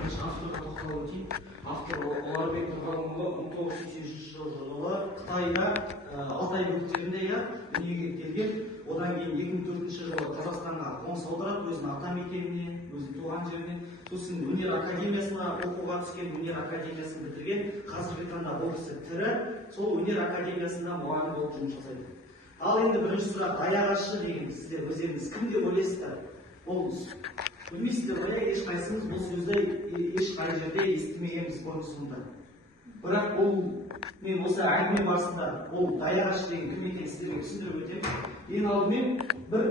бірінші авторға тоқталып өтейін. Автор Оларбек Нұрғалымұлы 1983 жылы Қытайда Алтай бөктерінде дүниеге келген. Одан кейін 2004 жылы Қазақстанға қоныс аударады, өзінің ата мекеніне, өзінің туған жеріне. Сосын өнер академиясына оқуға түскен, өнер академиясын бітірген. Қазіргі таңда ол кісі тірі, сол өнер академиясында мұғалім болып жұмыс жасайды. Ал енді бірінші сұрақ, аяғашшы деген сіздер өздеріңіз кім деп ойлайсыздар? Ол білмейсіздер ғой, ешқайсымыз бұл сөзді ешқай жерде естімегенбіз бұрын соңды. Бірақ бұл мен осы әңгіме барысында ол аяғашшы деген кім екенін сіздерге түсіндіріп өтемін. Ең алдымен бір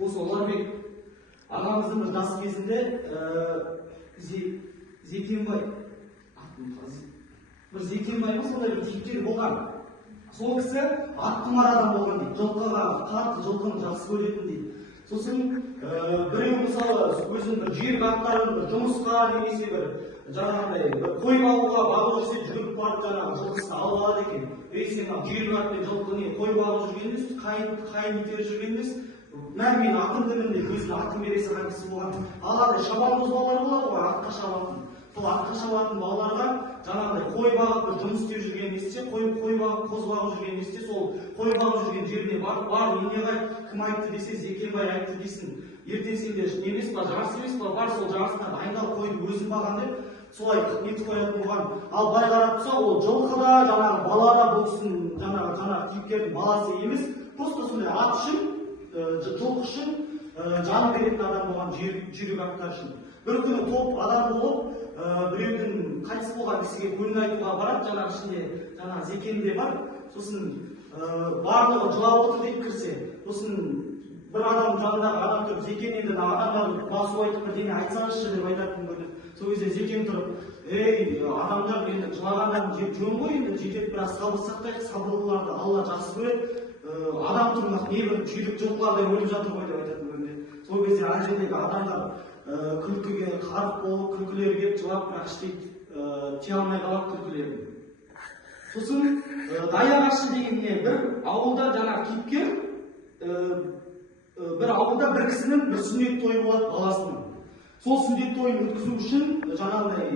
осы Оларбек ағамыздың бір жас кезінде Зекенбай ма сондай бір типтер болған. Сол кісі атқұмар адам болған дейді, жылқыға қатты жылқыны жақсы көретін дейді. Сосын біреу мысалы өзінің бір жүйрік аттарын бір жұмысқа немесе бір жаңағыдай бір қой бағуға бағып жүрсе жүгіріп барып жаңағы жылқысын алып алады екен. Сен жүйрік атпен жылқыны қой бағып жүргеніңіз, қайын итеріп жүргеніңіз, мен атымдымын деп өзінің атын бере салған кісі болған. Ал шабандоз балалар болады ғой, атқа шабатын. Сол атқа шабатын балаларға жаңағыдай қой бағып бір жұмыс істеп жүрген естісе, қой бағып, қоз бағып жүрген естісе, сол қой бағып жүрген жеріне бар, неге қайт, кім айтты десе, Зекенбай айтты дейсің. Ертең сенде емес па, жарыс емес па, бар сол жарысына дайындал, қойды өзің баған деп, солай нетіп қоятын болған. Ал былай қарап тұрса, ол жылқыда, жаңағы балада бұл кісінің жаңағы кейіпкердің баласы емес, просто сондай ат үшін, жылқы үшін жан беретін адам болған, жүйрік аттар үшін. Бір күні топ адам болып, біреудің қайтыс болған кісіге көңіл айтуға барады, жаңағы ішінде жаңағы Зекенде бар. Сосын барлығы жылап отыр деп кірсе, сосын бір адам жанындағы адам тұрып, Зекен енді адамдар басу айтып бірдеңе айтсаңызшы деп айтатын көрді. Сол кезде Зекен тұрып, адамдар енді жылағандарын жөн ғой, енді жетеді, бірақ сабыр сақтайық, сабырлыларды Алла жақсы көреді. Адам тұрмақ небір жүйрік жылқылардай өліп жатыр ғой деп айтатын көрді. Сол кезде ана жердегі адамдар күлкіге қарық болып, күлкілері келіп жылап, бірақ іштей тия алмай қалады күлкілерін. Сосын аяғашшы дегенде бір ауылда жаңа кейіпкер, бір ауылда бір кісінің бір сүннет тойы болады баласының. Сол сүннет тойын өткізу үшін жаңағыдай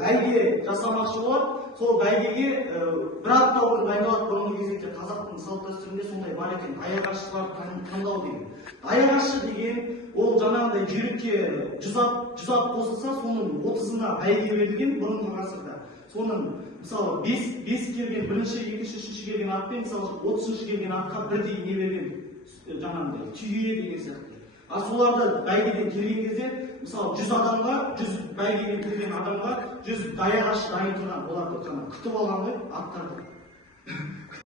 бәйге жасамақшы болады. Сол бәйгеге бір апта бұрын дайындалады. Бұрынғы кезекте қазақтың салт дәстүрінде сондай бар екен, аяғашшыларды таңдау деген. Аяғашшы деген ол жаңағыдай жүйрікке 100 ат қосылса, соның 30-ына бәйге берілген бұрынғы ғасырда. Соның мысалы 5 келген, бірінші, екінші, үшінші келген атпен, мысалы 30-шы келген атқа бірдей не берген, жаңағыдай түйе деген сияқты. Соларды бәйгеден келген кезде, мысалы 100 адамға, 100 бәйгеден келген адамға 100 аяғашшы дайын тұрған, оларды күтіп алған ғой аттарды.